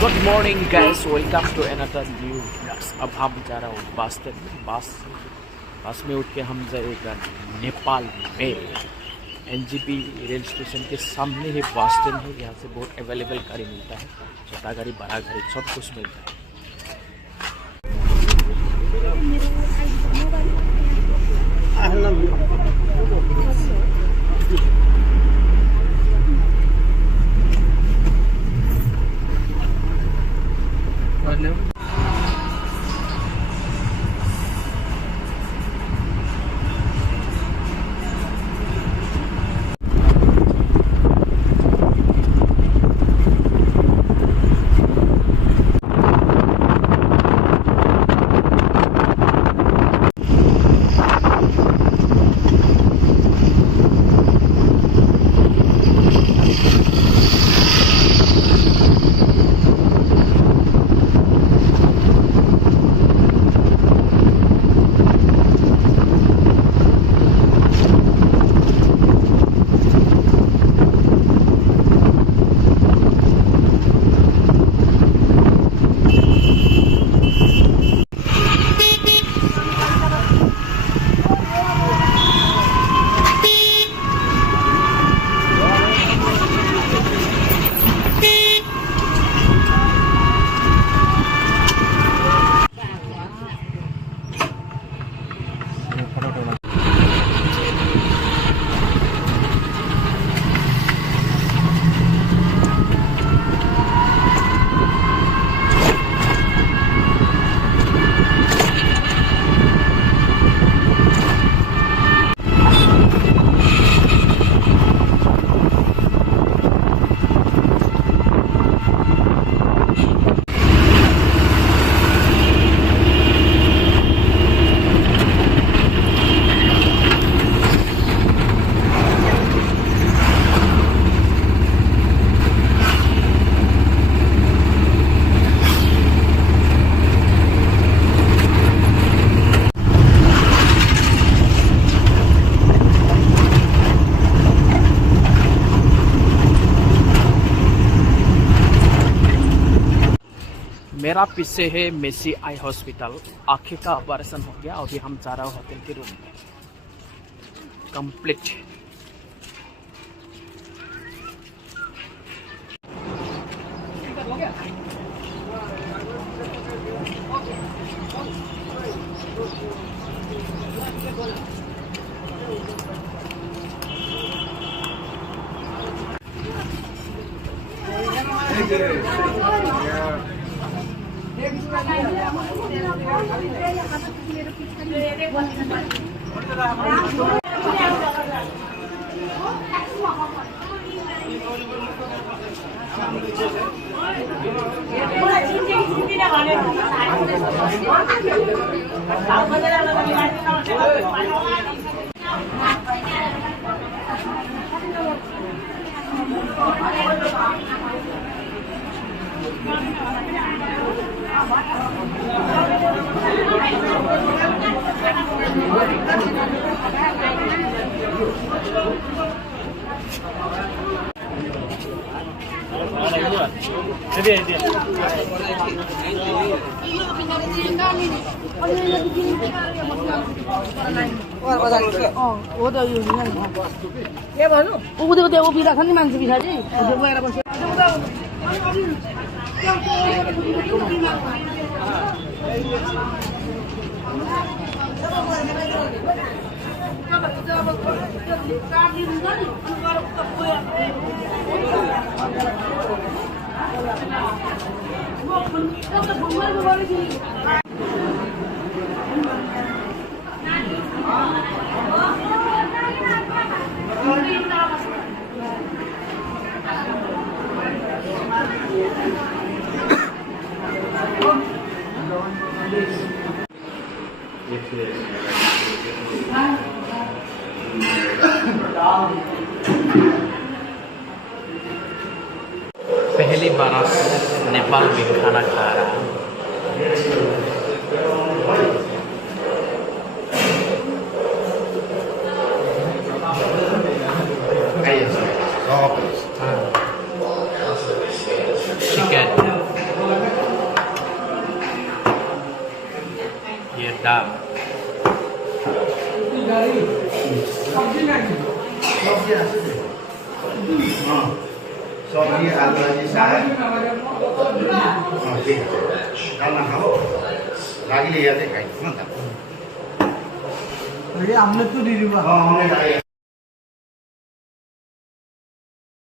Good morning guys, welcome to another new blogs. अब हम जा रहा हूँ बस में उठ के हम जाएगा नेपाल में। एनजीपी रेल स्टेशन के सामने ही बस स्टैंड है। यहाँ से बहुत अवेलेबल गाड़ी मिलता है, छोटा गाड़ी बड़ा गाड़ी सब कुछ मिलता है। मेरा पीछे है मेची आई हॉस्पिटल। आँखें का ऑपरेशन हो गया। अभी हम जा रहे हैं होटल के रूम में कंप्लीट। पहली बार नेपाल में खाना खा रहा हूँ। चिकन ডাব सब्जी আছে যে হ্যাঁ সবজি আলু ভাজি শাক হ্যাঁ ঠিক আছে ডালনা খাবো লাগিলে ইয়াতে খাই না আমলেট তো দিয়ে দিব হ্যাঁ অনেক